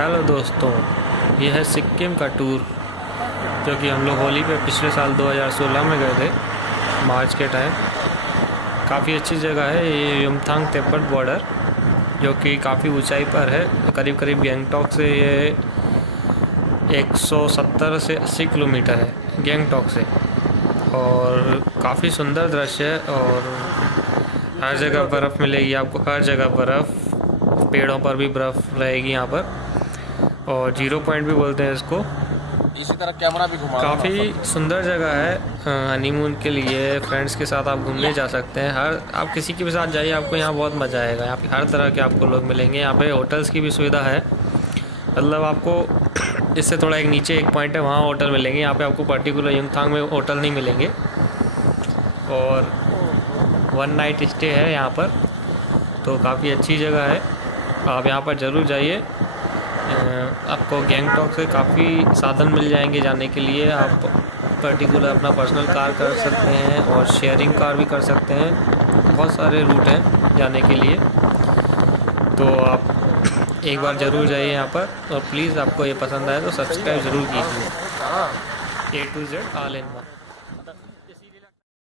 Hello दोस्तों, ये है सिक्किम का टूर जो कि हम लोग होली पे पिछले साल 2016 में गए थे, मार्च के टाइम। काफ़ी अच्छी जगह है ये युमथांग तिब्बत बॉर्डर, जो कि काफ़ी ऊंचाई पर है। करीब करीब गैंगटॉक से ये 170 से 80 किलोमीटर है गैंगटॉक से। और काफ़ी सुंदर दृश्य है और हर जगह बर्फ़ मिलेगी आपको, हर जगह बर्फ़, पेड़ों पर भी बर्फ़ रहेगी यहाँ पर। और 0 पॉइंट भी बोलते हैं इसको। इसी तरह कैमरा भी घुमा। काफ़ी सुंदर जगह है हनीमून के लिए, फ्रेंड्स के साथ आप घूमने जा सकते हैं। आप किसी के भी साथ जाइए, आपको यहाँ बहुत मज़ा आएगा। यहाँ पे हर तरह के आपको लोग मिलेंगे। यहाँ पे होटल्स की भी सुविधा है, मतलब आपको इससे थोड़ा एक नीचे एक पॉइंट है, वहाँ होटल मिलेंगे। यहाँ पे आपको पर्टिकुलर युमथांग में होटल नहीं मिलेंगे। और 1 नाइट स्टे है यहाँ पर, तो काफ़ी अच्छी जगह है। आप यहाँ पर ज़रूर जाइए। आपको गैंगटॉक से काफ़ी साधन मिल जाएंगे जाने के लिए। आप पर्टिकुलर अपना पर्सनल कार कर सकते हैं और शेयरिंग कार भी कर सकते हैं। बहुत सारे रूट हैं जाने के लिए, तो आप एक बार ज़रूर जाइए यहाँ पर। और प्लीज़ आपको ये पसंद आए तो सब्सक्राइब ज़रूर कीजिए। A to Z all in one.